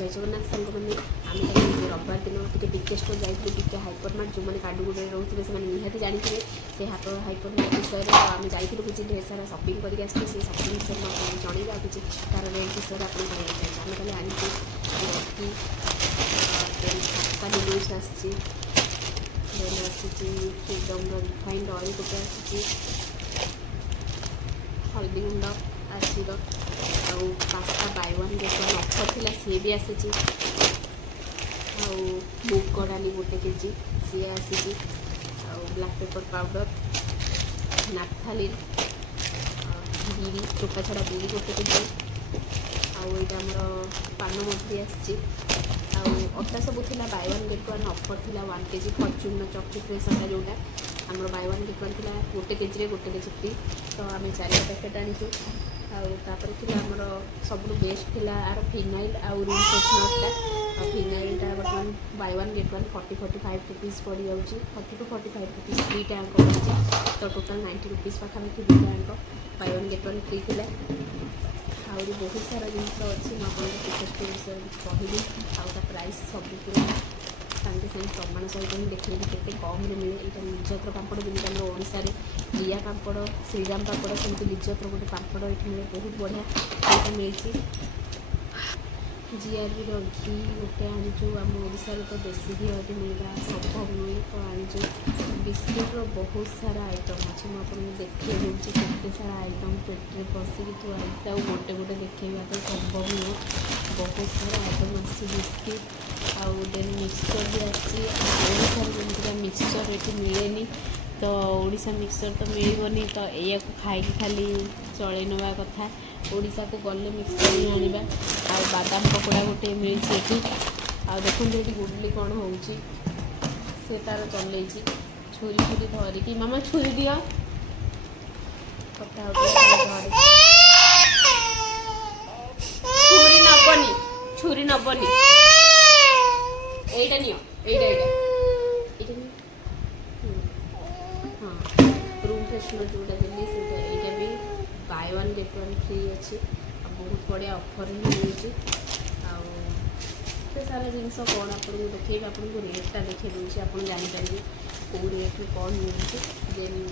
जय जगन्नाथ सांग मैंने आम रविवार दिन टी बीके स्टोर जाइए बीके हाइपरमार्ट जो मैंने काडुगुड़े रोते हैं निहाती जानते से हाइपरमार्ट विषय में आम जाइए किसी ढेर सारा सपिंग करके आसते से सपिंग विषय में जनइबा किसी तार रेट विषय आप आम कल आनी नूडल्स आसी रिफाइंड ऑयल गोटे आसी हल्दी गुंड आसिर आउ pasta bye one get one offer थिला सी भी आसी मुग डाली गोटे केजी सी आसी ब्लैक पेपर पाउडर नापथालिन बिरी चोपा छड़ा बिरी गोटे केजी आमर पान मधुरी आसी अटा सब थिला bye one get one offer थिला 1 केजी फॉर्च्यून चॉकलेट फ्रेश अटा जोटा आम बाय वन गेट वन थिला गोटे केजी फ्री तो आम 4 पैकेट आनीचु आपर थी आमर सब बेस्ट थिला आर फिनाइल आउ रूम फ्रेशनरटा फिनाइलटा बर्तमान bye one get one 40-45 rupees पड़ जाऊँगी 40 to 45 रुपीज फ्रीटा आंक पड़ी तो टोटाल 90 रुपीज पाखापाखि दुटा आंक bye one get one free थिला आहरी बहुत सारा जिनस अच्छी मुझे विषय कहली आ प्राइस सब पूरा सागे सागे प्रमाण सहित ही देखिए केते कम मिले यहाँ लिज्जतर पापड़ जमी आम ओडार रिया पापड़ श्रीराम पापड़ सेमती लिज्जतर गोटे पापड़ ये मिले बहुत बढ़िया मिली जीआरबी घी गोटे आनीचु आम ओडार तो देसी घी ये मिलवा संभव नुहे तो आनीचु बिस्किट्र बहुत सारा आइटम अच्छे मुझे देखिए दूसरी केते सारा आइटम पेट्रे पशिकी थोड़ा गोटे गोटे देखा तो संभव नुह बहुत सारा आइटम आसी बिस्किट आउ देन मिक्सचर भी आसी ओडार जमीका मिक्सचर ये मिले तो ओडिशा मिक्सचर तो मिलबनी तो या खाई खाली चले नवा कथा ओडिशा को गले मिक्सचर ही आनिबा आ बादाम पकोड़ा गोटे मिलছি एठी आ देखुन एठी गुडली कौन होउची से तार चले छुरी छुरी धरिकी मामा छुरी दिया कथा छुरी नबनी एटा नियो एटा हाँ रूम फ्रेशनर जोटा देली से भी bye one get one free अच्छी बहुत बढ़िया ऑफर ही मिलूँ आते सारा जिनस कौन आपको देखिए आपको रेटा देखिए दूसरी आप जापर कौ रेट कौन मिलूँ देन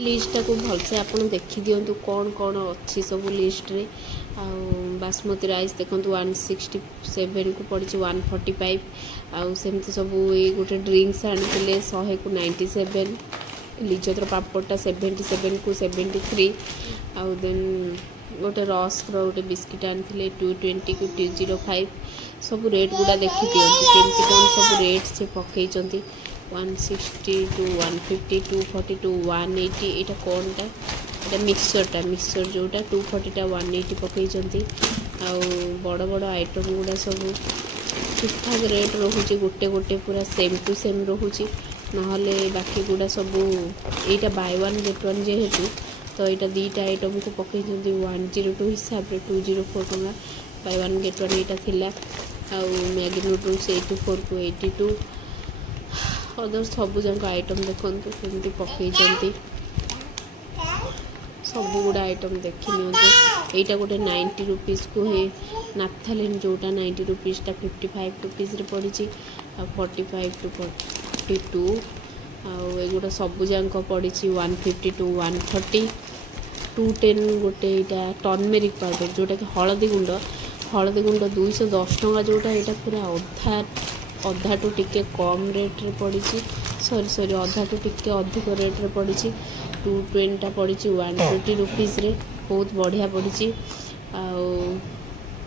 लिस्टा को भलसे आप देखी दिंतु कौन कौन अच्छी सब लिस्ट रे बासमती राइस देखो 167 को पड़ी 145 आमती सब ये गोटे ड्रिंक्स आनी 100 को 97 लिज्जतर पापड़टा 77 को 73 आउ देन गोटे रस्क गोटे बिस्किट आनी 220 को 205 सब रेट गुड़ा देखी दिखती केमती कौन सब रेट से पकई 160 to 150 240 to 180 यहाँ कौनटा ये मिक्सचर जोटा 240 टा 180 पकई बड़ बड़ आइटम गुड़ा सब ठीक ठाक रेट रोचे गोटे गोटे पूरा सेम टू सेम रोचे नहले बाकी गुड़ा सब यहाँ बाय वन गेट वन जेहेतु तो यहाँ दीटा आइटम को पकई 102 हिसाब से 204 टका बाय वन गेट वन यहाँ थिला मैगी नूडल्स 84 को 82 अदर सब जाक आइटम देखते केमती पकई सब गुड़ा आइटम देखी नि यहाँ गोटे 90 रुपीज़ को है नापथालिन जोटा 90 रुपीज़ 55 रुपीज़ पड़ी 45 to 42 आगुड़ा सब जाक पड़ी 150 to 130 210 गोटे यहाँ टर्मेरिक पाउडर जोटा कि हलदी गुंड 210 टका जोटा यहाँ पूरा अधा टू टिके कम रेट रे पड़ी सॉरी अधा टू टिके अधिक रेट रे पड़ी 220 पड़ी 120 रुपीज़ रे बहुत बढ़िया पड़ी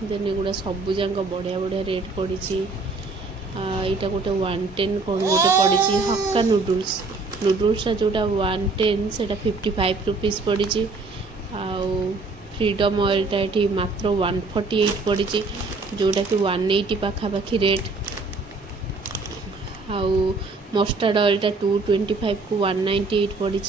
देन एगुड़ा सब जाक बढ़िया बढ़िया रेट पड़ी यहाँ गोटे 110 कौन गोटे पड़ी हक्का नूडल्स जोटा 110 से 55 रुपीज़ पड़ी फ्रीडम ऑयलटा ये मात्र 148 पड़ी जोटा कि 180 पाखापाखि रेट आउ मस्टर्ड ऑयलटा 225 को 198 पड़ी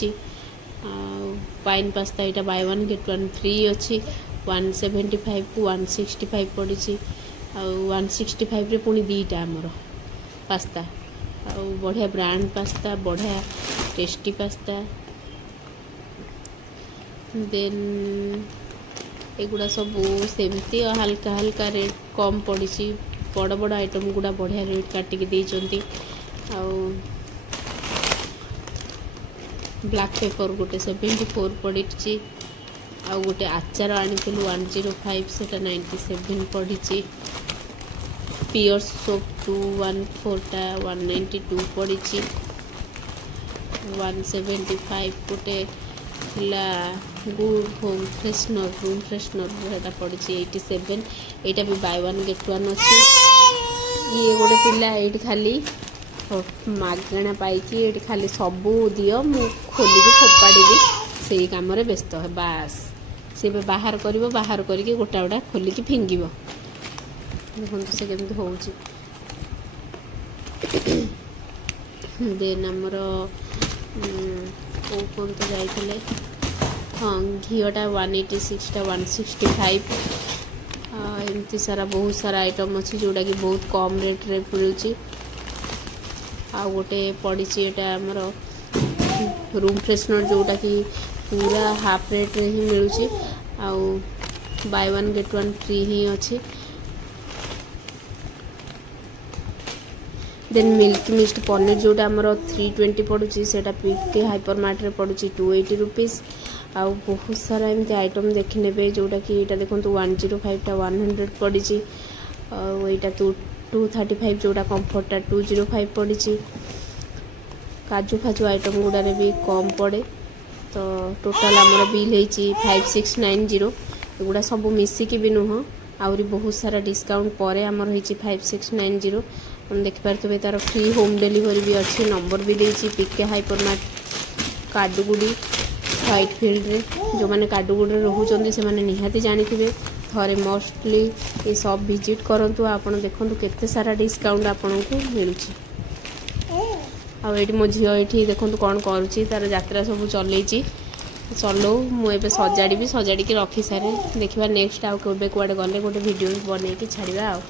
पाइन पास्ता यहाँ bye one get one free अच्छी 175 को 165 पड़ी 165 रे पुणी दीटा आमर पास्ता बढ़िया ब्रांड पास्ता बढ़िया टेस्टी पास्ता देन एगुड़ा सब सेमती हल्का हल्का रेट कम पड़ी बड़ बड़ आइटम गुड़ा बढ़िया रेट काटिकी देइचंती। आउ ब्लैक पेपर गोटे 74 पड़ी। आउ गोटे आचार आनिथिलु 105 सेटा 97 पड़ी। पियर सोप 214 192 पड़ी। 175 गोटे good home freshener room freshener पड़ी 87। यहाँ भी बाय वन गेट वन अच्छी। ये गोटे पिला ये खाली मागणा पाई खाली सबू दियो मु खोलिकी फोपाड़ी से कम व्यस्त है। बास सी बाहर कर बाहर करके गोटा गोटा खोलिकी फिंगिब। देखो से केमती हो देन आमर कौन तो जाइए हाँ घीटा 186 टा 165 एमती सारा बहुत सारा आइटम अच्छी जोटा कि बहुत कम रेट रे मिलूँ। आ गोटे पड़ी यहाँ आमर रूम फ्रेशनर जोटा कि पूरा हाफ रेट रे ही मिलूँ। आउ buy one get one free ही अच्छी। देन मिल्क मिस्ट पनीर जोटा आमर 320 पड़ुची सेटा पीके हाइपर मार्ट रे पड़ुची 280 रुपीस। आउ बहुत सारा एमती आइटम देखि नेबे जोटा कि एटा देखंतु 105 टा 100 पड़ी। आउ एटा 235 जोटा कंफर्टा 205 पड़ी। काजू फाजू आइटम गुड़ा भी कम पड़े। तो टोटाल आमर बिल होती 5690। एगुड़ा सब मिसिकी भी नुह आहरी बहुत सारा डिस्काउंट पर आमर होती 5690। देखिपे तार फ्री होम डिलीवरी भी अच्छी। नंबर भी देती पीके हाइपर मार्ट काडुगुड़ी व्हाइट फील्ड रे जो मैंने काडुगुड़ी रोचे से निहाती जानी थरे मोस्टली ये सब विजिट करूँ। आपड़ देखूँ केते सारा डिस्काउंट आपन को मिलूँ। आठ मो झील ये देखो कौन करुच्ची तार यात्रा सब चलई चलो मुझे सजाड़ी सजाड़ी रखी सारे। देखा नेक्स्ट आउ के कुआडे गले गोटे वीडियो बनई छाड़ा।